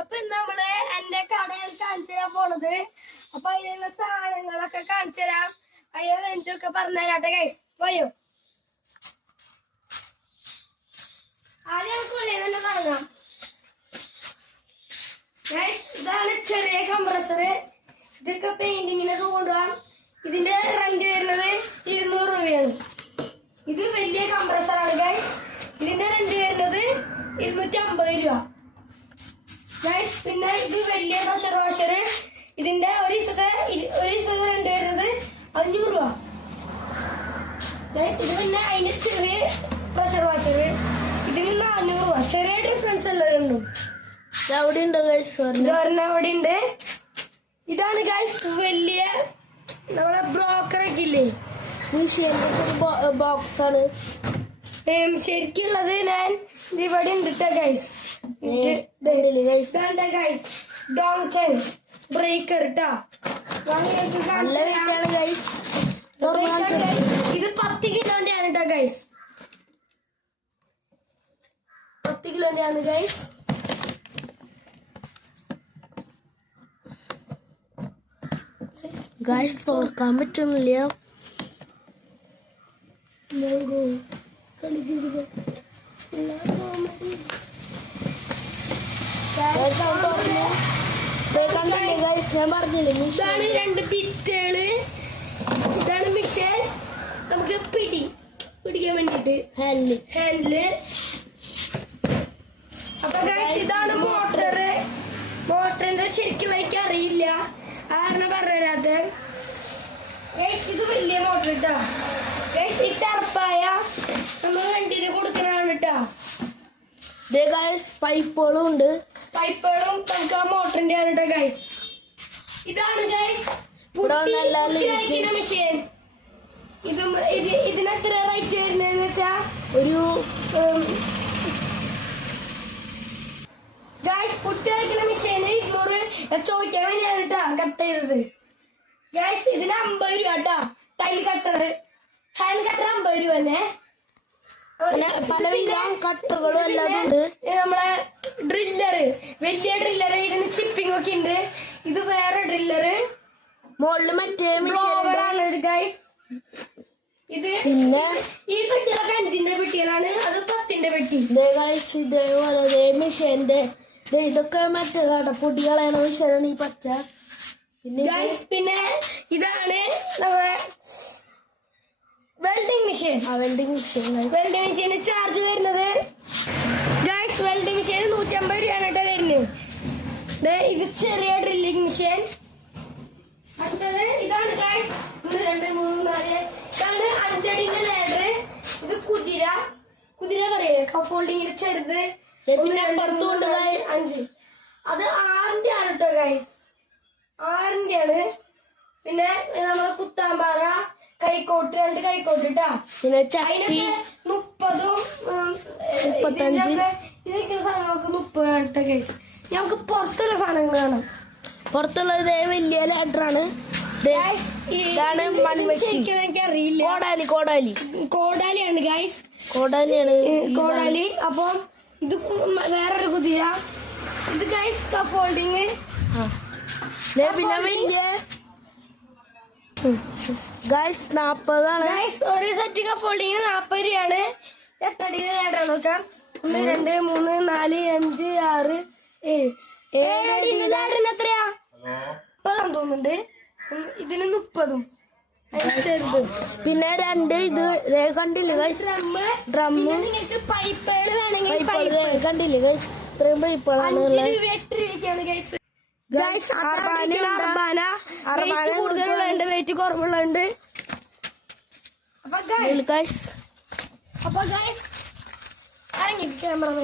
അപ്പൊ നമ്മള് എന്റെ കടയിൽ കാണിച്ചു തരാൻ പോണത്. അപ്പൊ അതിനുള്ള സാധനങ്ങളൊക്കെ കാണിച്ചു തരാം. അതിനെ വേണ്ടിട്ടൊക്കെ പറഞ്ഞുതരാട്ടെ ഗൈസ്. പോയോ ആദ്യം നമുക്ക് ഉള്ളിൽ തന്നെ തുടങ്ങാം. ഇതാണ് ചെറിയ കംപ്രസർ. ഇതൊക്കെ പെയിന്റിങ്ങിനൊക്കെ കൊണ്ടുപോകാം. ഇതിന്റെ റെന്റ് വരുന്നത് 200 രൂപയാണ്. ഇത് വലിയ കംപ്രസറാണ് ഗൈസ്. ഇതിന്റെ റെന്റ് വരുന്നത് 250 രൂപ ഗൈസ്. പിന്നെ ഇത് വലിയ പ്രഷർ വാഷർ. ഇതിന്റെ ഒരു ദിവസത്തെ റെന്റ് വരുന്നത് 500 രൂപ ഗൈസ്. ഇത് പിന്നെ അതിന്റെ ചെറിയ പ്രഷർ വാഷർ. ഇതിന് 400 രൂപ. ചെറിയ ഡിഫറൻസ് എല്ലാം ഉണ്ടും. അവിടെ ഉണ്ട് ഗൈസ്, അവിടെ ഉണ്ട്. ഇതാണ് ഗൈസ് വലിയ നമ്മളെ ബ്രോക്കർ ഒക്കെ ഇല്ലേ, ബോക്സ് ആണ് ശരിക്കുള്ളത്. ഞാൻ ഇവിടെ ഉണ്ട് ഗൈസ്. ഗൈസ് ഡോങ്ചൻ ബ്രേക്കർ ട്ടാ. നല്ല വെയിറ്റ് ആണ് ഗൈസ്. ഇത് 10 കിലോന്റെ ആണ് ട്ടാ ഗൈസ്. 10 കിലോന്റെ ആണ് ഗൈസ്. ഗൈസ് തുറക്കാൻ പറ്റുന്നില്ല. ഞാൻ പറഞ്ഞില്ലേ, ഇതാണ് 2 ബിറ്റുകള്. ഇതാണ് മിഷൻ. നമുക്ക് പിടിക്കാൻ വേണ്ടിട്ട് ഹാൻഡില്. അപ്പൊ ഗൈസ് ഇതാണ് മോട്ടറ്. മോട്ടറിന്റെ ശരിക്കും എനിക്ക് അറിയില്ല, കാരണം പറഞ്ഞുതരാത്ത. ഇത് വലിയ മോട്ടർ കേട്ടോ ഗൈസ്. ഈ ടർപ്പായ നമ്മൾ വണ്ടിയിൽ കൊടുക്കണതാണ് കേട്ടോ. പൈപ്പുകളും ഉണ്ട്. പൈപ്പുകളും നമുക്ക് ആ മോട്ടറിന്റെ ആണ് കേട്ടോ ഗൈസ്. ഇതാണ് ഗൈസ് മെഷീൻ. ഇതിന് എത്ര റേറ്റ് വരുന്നതെന്ന് വെച്ചാ ഒരു ഗൈസ് പുട്ടി വയ്ക്കുന്ന മെഷീന് 200 ചോദിക്കാൻ വേണ്ടിയാണ് കേട്ടോ കട്ട് ചെയ്തത് ഗൈസ്. ഇതിന് 50 രൂപ കേട്ടോ. ടൈൽ കട്ടർ, ഹാൻഡ് കട്ടർ 50 രൂപ തന്നെ. പലവിധ കട്ടറുകളും എല്ലാം ഉണ്ട്. നമ്മളെ ഡ്രില്ലറ്, വലിയ ഡ്രില്ലറ്. ഇതിന് ചിപ്പിംഗ് ഒക്കെ ഉണ്ട്. ഇത് വേറെ ഡ്രില്ലറ്. മുകളിൽ മറ്റേ ബ്ലോവറാണ് ഗൈസ്. ഇത് പിന്നെ ഈ പെട്ടികളൊക്കെ 5ന്റെ പെട്ടികളാണ്. അത് 10ന്റെ പെട്ടി. ഇതേപോലെ മിഷീന്റെ ഇതൊക്കെ മറ്റേതാട്ടോ, പൊടികളാണ് മിഷീനാണ് ഈ പച്ച. പിന്നെ ഇതാണ് നമ്മളെ വെൽഡിംഗ് മെഷീൻ. വെൽഡിംഗ് മെഷീന് ചാർജ് വരുന്നത് ഗൈസ്, വെൽഡിംഗ് മെഷീൻ 150 രൂപയാണ് കേട്ടോ വരുന്നത്. ഇത് ചെറിയ ഡ്രില്ലിംഗ് മെഷീൻ. അടുത്തത് ഇതാണ് ഗൈസ് 1 2 3 4. ഇതാണ് 5 അടിന്റെ ലാഡർ. ഇത് കുതിര പറയല്ലേ, കഫോൾഡിങ്ങിന്റെ ചെറുത്. 5. അത് 6ന്റെ ആണ് കേട്ടോ ഗൈസ്. 6ന്റെ ആണ്. പിന്നെ നമ്മളെ കുത്താമ്പാറ കൈക്കോട്ട്, 2 കൈക്കോട്ട് ട്ടാ. പിന്നെ 30 35 ഇതൊക്കെ സാധനങ്ങൾക്ക് 30 ആണ് കേട്ടോ ഗൈസ്. നമുക്ക് പുറത്തുള്ള സാധനങ്ങൾ കാണാം. പുറത്തുള്ളത് വലിയ ലാഡറാണ്. എനിക്കറിയില്ല. കോടാലിയാണ് ഗൈസ്. കോടാലി. അപ്പം ഇത് വേറൊരു കുതിര. ഇത് ഗൈസ് സ്കഫോൾഡിങ്. പിന്നെ വലിയ ഗൈസ് 40 ആണ്. ഒരു സെറ്റ് സ്കഫോൾഡിങ് 40 രൂപയാണ്. എത്ര അടിയിൽ ലാഡർ നോക്കാം. 1 2 3 4 5 6 7 അടിയിൽ ലാഡറിന് എത്രയാ? 30 തോന്നുന്നുണ്ട്. ഇതിന് 30ഉം ചെറുത്. പിന്നെ 2 ഇത് കണ്ടില്ലേ ഡ്രമ്മ്. നിങ്ങൾക്ക് പൈപ്പുകൾ വേണമെങ്കിൽ കണ്ടില്ലേ ഗൈസ്, ഇത്രയും പൈപ്പുകളാണ്. 5 രൂപ 8 രൂപയ്ക്കാണ് ഗൈസ്. കൂടുതലുണ്ട്, വെയിറ്റ് കുറവുള്ളുണ്ട്. അപ്പൊ ഗൈസ് ഇറങ്ങി ക്യാമറ.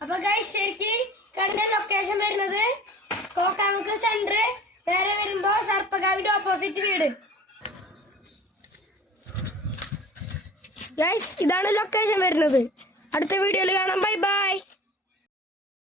അപ്പൊ ഗൈസ് ശരിക്ക് കണ്ട ലൊക്കേഷൻ വരുന്നത് കോക്കാമുക്ക് സെന്റർ. നേരെ വരുമ്പോ സർപ്പകാവിന്റെ ഓപ്പോസിറ്റ് വീട് ഗൈസ്. ഇതാണ് ലൊക്കേഷൻ വരുന്നത്. അടുത്ത വീഡിയോയിൽ കാണാം. Bye bye.